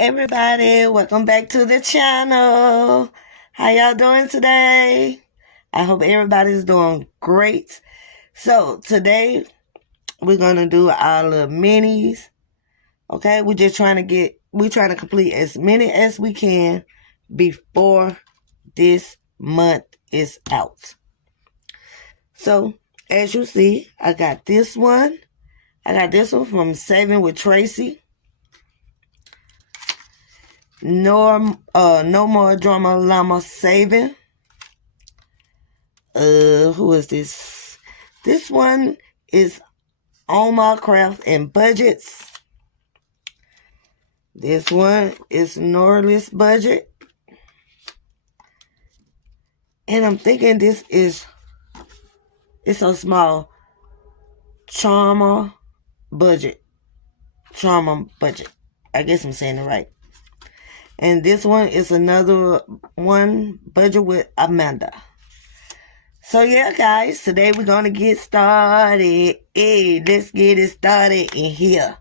everybody, welcome back to the channel. How y'all doing today? I hope everybody's doing great. So today we're gonna do our little minis. Okay, we're trying to complete as many as we can before this month is out. So as you see, I got this one from Saving with Tracy. No More Drama Llama Saving. Who is this? This one is On My Craft and Budgets. This one is Norless Budget. And I'm thinking it's so small. Charma Budget. I guess I'm saying it right. And this one is another one, Budget with Amanda. So yeah, guys, today we're going to get started. Hey, let's get it started in here.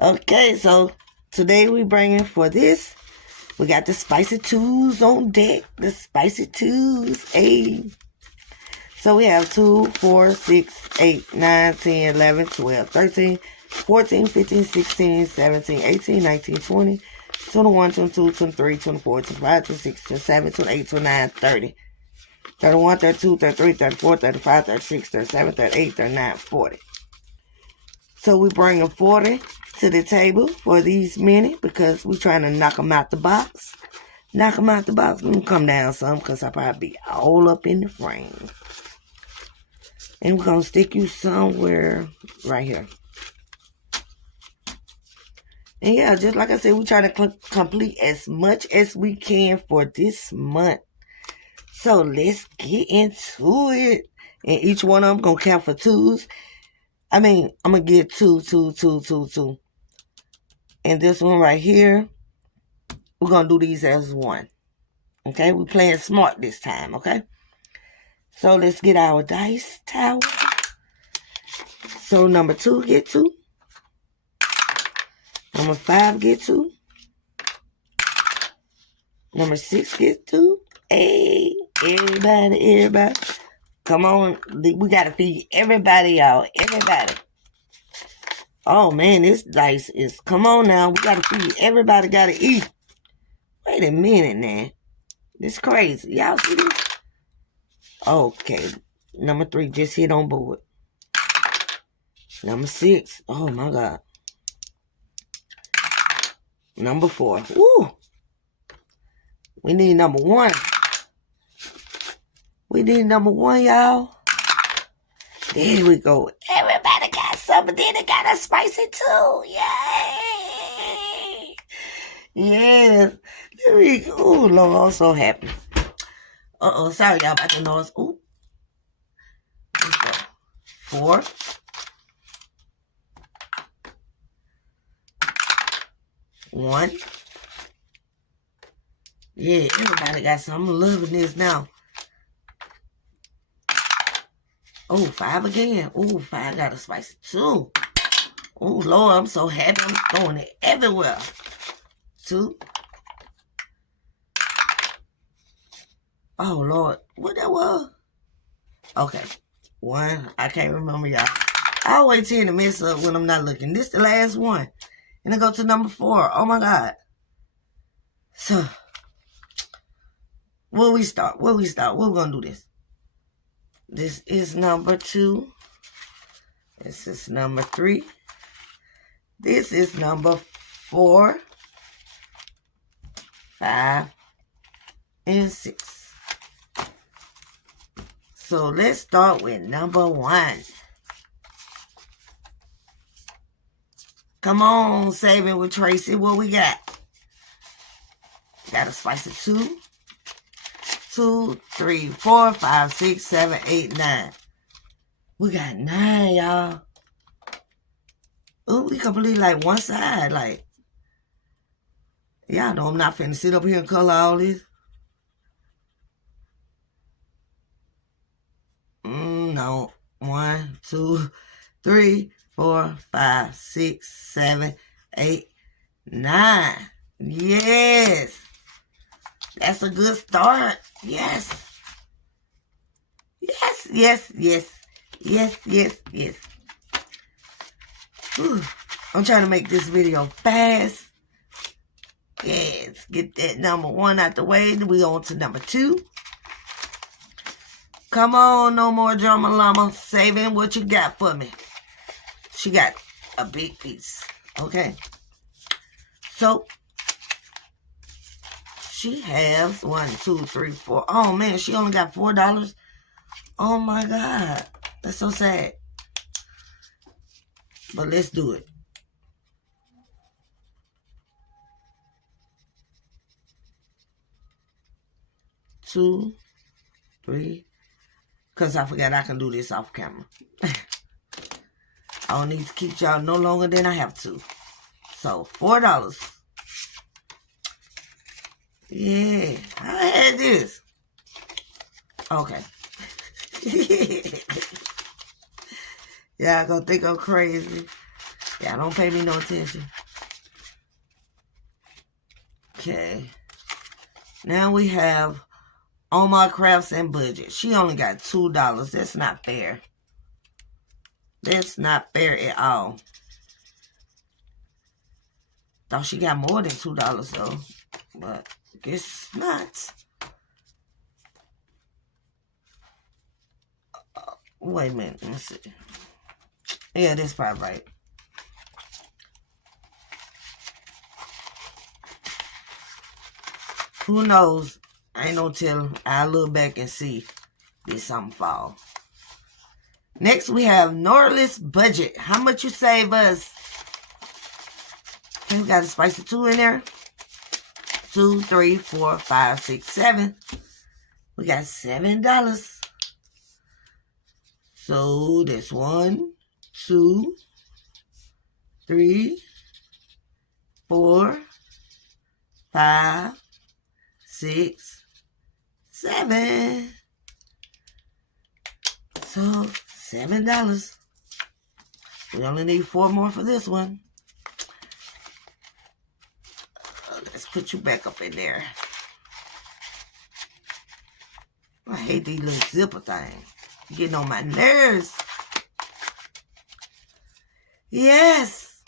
Okay, so today we bringing for this, we got the Spicy Twos on deck. The Spicy Twos, hey. So we have 2, 4, 6, 8, 9, 10, 11, 12, 13, 14, 15, 16, 17, 18, 19, 20, 21, 22, 23, 24, 25, 26, 27, 28, 29, 30. 31, 32, 33, 34, 35, 36, 37, 38, 39, 40. So we bring 40 to the table for these mini because we're trying to knock them out the box. Knock them out the box. Let me come down some because I'll probably be all up in the frame. And we're going to stick you somewhere right here. And yeah, just like I said, we're trying to complete as much as we can for this month. So let's get into it. And each one of them going to count for twos. I'm going to get two. And this one right here, we're going to do these as one. Okay, we're playing smart this time, okay? So let's get our dice tower. So number 2 get 2. Number 5 get 2. Number 6 get 2. Hey, everybody. Come on. We got to feed everybody, y'all. Everybody. Oh, man, this dice is... Come on now. We got to feed everybody. Got to eat. Wait a minute now. This crazy. Y'all see this? Okay. Number 3 just hit on board. Number 6. Oh, my God. Number 4. Woo. We need number 1. We need number 1, y'all. There we go. Everybody got something. Then they got a spicy too. Yay! Yeah. There we go. Oh, Lord, I'm so happy. Sorry, y'all, about the noise. Ooh. 4. 1. Yeah, everybody got something. I'm loving this now. Oh, 5 again. Oh, 5 got a spicy too. Oh, Lord, I'm so happy. I'm throwing it everywhere. 2. Oh, Lord. What that was? Okay. 1. I can't remember, y'all. I always tend to mess up when I'm not looking. This is the last one. And I go to number 4. Oh, my God. So, where we start? Where we going to do this? This is number 2. This is number 3. This is number 4, 5, and 6. So let's start with number 1. Come on, Saving with Tracy. What we got? Got a spicy 2. 2, 3, 4, 5, 6, 7, 8, 9. We got 9, y'all. Oh, we complete like one side. Like, y'all know I'm not finna sit up here and color all this. No. 1, 2, 3, 4, 5, 6, 7, 8, 9. Yes. That's a good start. Yes. Yes, yes, yes. Yes, yes, yes. Whew. I'm trying to make this video fast. Yes, get that number 1 out the way. Then we on to number 2. Come on, no more drama llama. Saving what you got for me. She got a big piece. Okay. So, she has 1, 2, 3, 4. Oh, man, she only got $4. Oh, my God. That's so sad. But let's do it. 2, 3. Because I forgot I can do this off camera. I don't need to keep y'all no longer than I have to. So, $4. Yeah, I had this. Okay. Y'all gonna think I'm crazy. Y'all don't pay me no attention. Okay. Now we have On My Crafts and Budget. She only got $2. That's not fair. That's not fair at all. Thought she got more than $2 though. But guess not. Wait a minute. Let's see. Yeah, that's probably right. Who knows? I ain't no telling. I'll look back and see if something fall. Next, we have Norlis Budget. How much you save us? Okay, we got a spicy 2 in there. 2, 3, 4, 5, 6, 7. We got $7. So that's 1, 2, 3, 4, 5, 6, 7. So $7. We only need 4 more for this one. Let's put you back up in there. I hate these little zipper things. Getting on my nerves. Yes.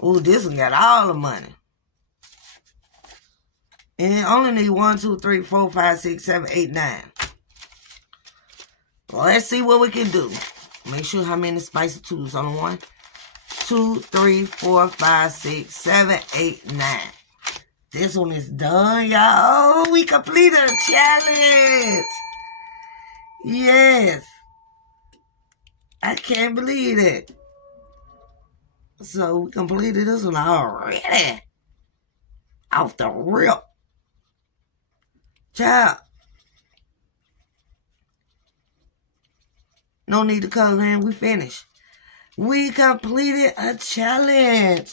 Oh, this one got all the money. And only need 1, 2, 3, 4, 5, 6, 7, 8, 9. Well, let's see what we can do. Make sure how many spicy 2s. Only 1, 2, 3, 4, 5, 6, 7, 8, 9. This one is done, y'all. We completed a challenge. Yes. I can't believe it. So we completed this one already. Off the rip. Child. No need to color in. We finished. We completed a challenge.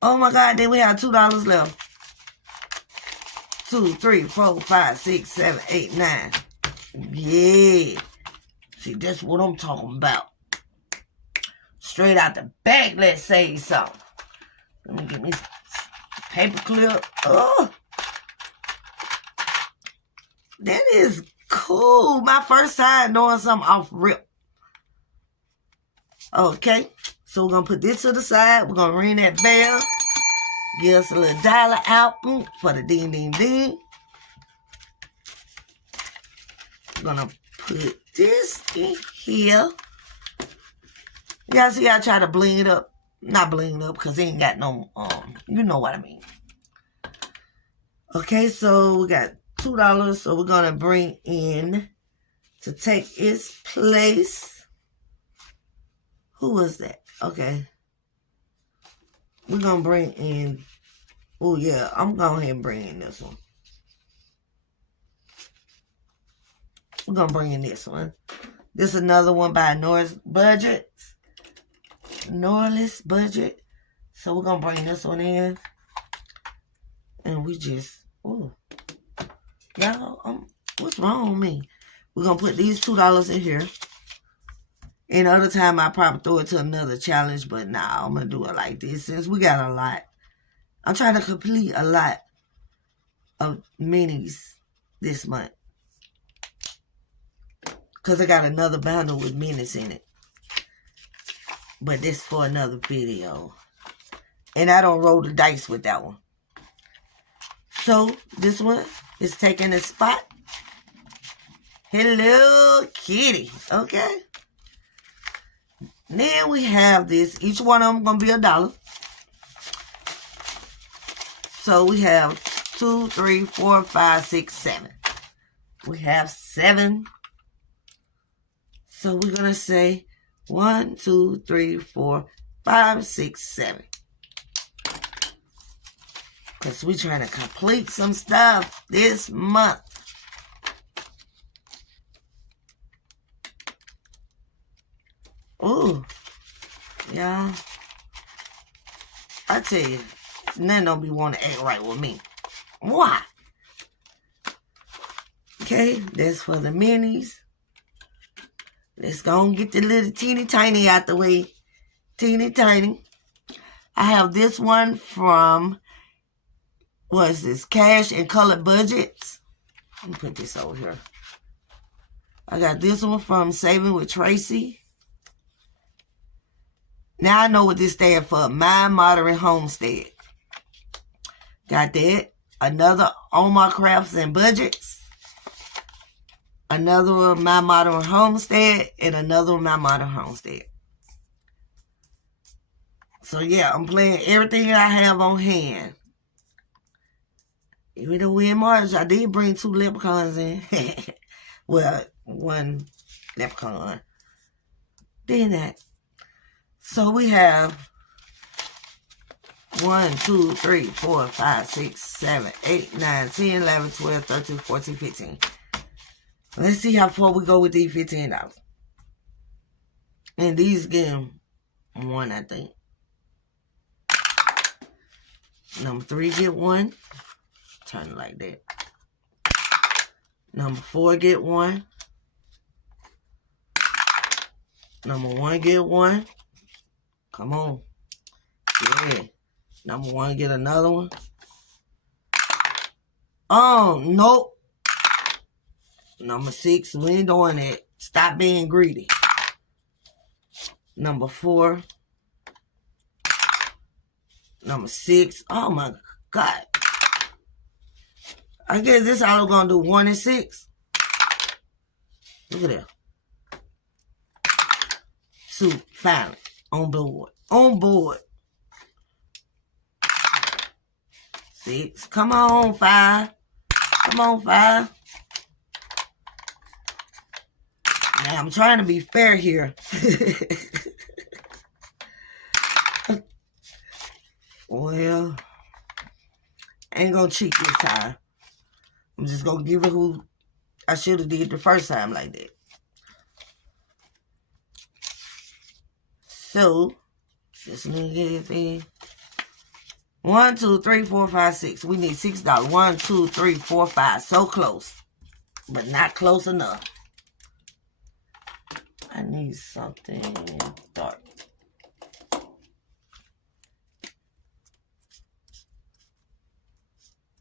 Oh my God. Then we have $2 left. 2, 3, 4, 5, 6, 7, 8, 9. Yeah. See, that's what I'm talking about. Straight out the back, let's say something. Let me get me some paper clip. Oh. That is cool. My first time doing something off rip. Okay. So we're going to put this to the side. We're going to ring that bell. Give us a little dollar out for the ding, ding, ding. We're going to put this in here. Y'all see I try to bling it up. Not bling it up because it ain't got no, you know what I mean. Okay, so we got $2. So we're going to bring in, to take its place. Who was that? Okay. We're going to bring in, oh yeah, I'm going ahead and bring in this one. We're going to bring in this one. This is another one by Norlis Budget. Norlis Budget. So we're going to bring this one in. And we just, oh. Y'all, what's wrong with me? We're going to put these $2 in here. And other time I probably throw it to another challenge, but nah, I'm gonna do it like this since we got a lot. I'm trying to complete a lot of minis this month. Because I got another bundle with minis in it. But this for another video. And I don't roll the dice with that one. So, this one is taking a spot. Hello Kitty. Okay. Then we have this. Each one of them going to be $1. So, we have 2, 3, 4, 5, 6, 7. We have 7. So, we're going to say 1, 2, 3, 4, 5, 6, 7. Because we're trying to complete some stuff this month. Ooh. Yeah. I tell you, none don't be want to act right with me. Why? Okay, that's for the minis. Let's go and get the little teeny tiny out the way. Teeny tiny. I have this one from... What is this? Cash and Colored Budgets. Let me put this over here. I got this one from Saving with Tracy. Now I know what this stands for. My Modern Homestead. Got that. Another On My Crafts and Budgets. Another one, My Modern Homestead. And another one, My Modern Homestead. So yeah, I'm playing everything I have on hand. Even though we in March, I did bring 2 leprechauns in. Well, 1 leprechaun. Then that. So we have 1, 2, 3, 4, 5, 6, 7, 8, 9, 10, 11, 12, 13, 14, 15. Let's see how far we go with these $15. And these getting 1, I think. Number 3 get 1. Turn it like that. Number 4 get 1. Number 1 get 1. Come on. Yeah. Number 1 get another one. Oh, nope. Number 6, we ain't doing that. Stop being greedy. Number 4. Number 6. Oh my God. I guess this all gonna do 1 and 6. Look at that. 2, finally. On board. On board. 6. Come on, 5. Come on, 5. Now, I'm trying to be fair here. Well, I ain't gonna cheat this time. I'm just gonna give it who I should have did the first time like that. So, just need anything. 1, 2, 3, 4, 5, 6. We need $6. 1, 2, 3, 4, 5. So close. But not close enough. I need something dark.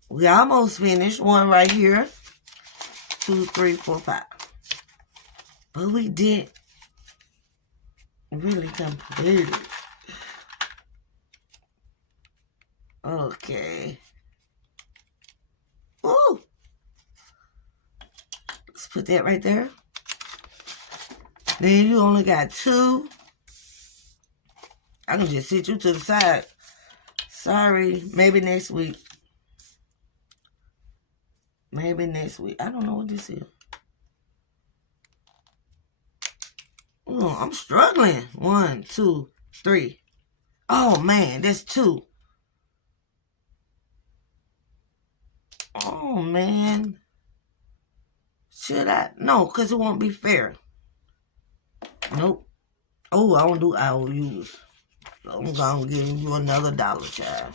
We almost finished. 1 right here. 2, 3, 4, 5. But we did really complete it. Okay. Ooh. Let's put that right there. Then you only got 2. I can just sit you to the side. Sorry. Maybe next week. Maybe next week. I don't know what this is. Oh, I'm struggling. 1, 2, 3. Oh, man. That's 2. Oh, man. Should I? No, because it won't be fair. Nope. Oh, I don't do IOUs. So I'm going to give you another $1, child.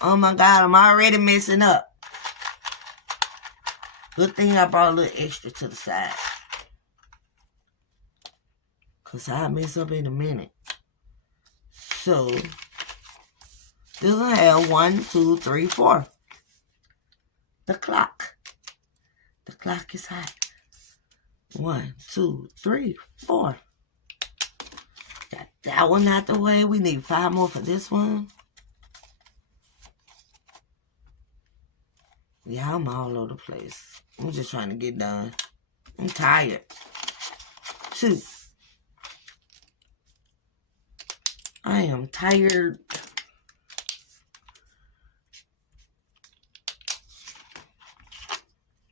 Oh, my God. I'm already messing up. Good thing I brought a little extra to the side. Because I'll mess up in a minute. So, this will have 1, 2, 3, 4. The clock. The clock is hot. 1, 2, 3, 4. Got that one out the way. We need 5 more for this one. Yeah, I'm all over the place. I'm just trying to get done. I'm tired. 2. I am tired.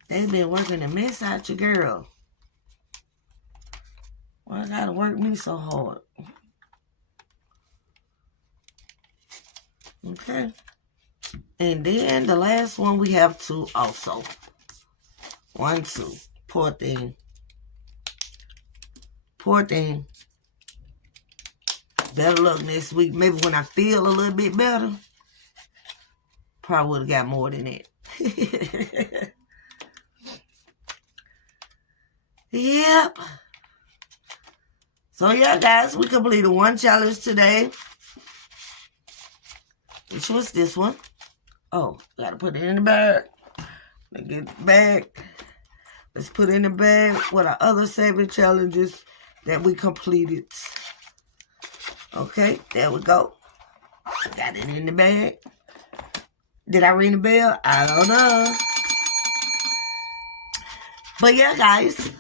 They've been working the mess out your girl. Why I gotta work me so hard? Okay. And then the last one we have 2 also. 1, 2. Poor thing. Poor thing. Better luck next week. Maybe when I feel a little bit better. Probably would have got more than that. Yep. So yeah, guys, we completed 1 challenge today. Which was this one. Oh, gotta put it in the bag. Let's get the bag. Let's put in the bag what our other 7 challenges that we completed. Okay, there we go. Got it in the bag. Did I ring the bell? I don't know. But yeah, guys,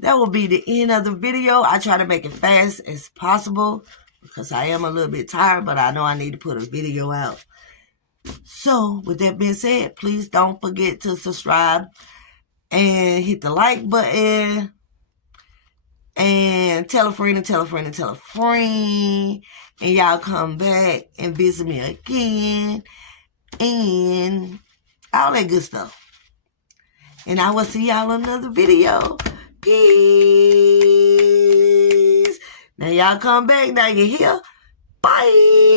that will be the end of the video. I try to make it fast as possible because I am a little bit tired, but I know I need to put a video out. So, with that being said, please don't forget to subscribe and hit the like button. And tell a friend and tell a friend and tell a friend. And y'all come back and visit me again. And all that good stuff. And I will see y'all in another video. Peace. Now y'all come back. Now you're here. Bye.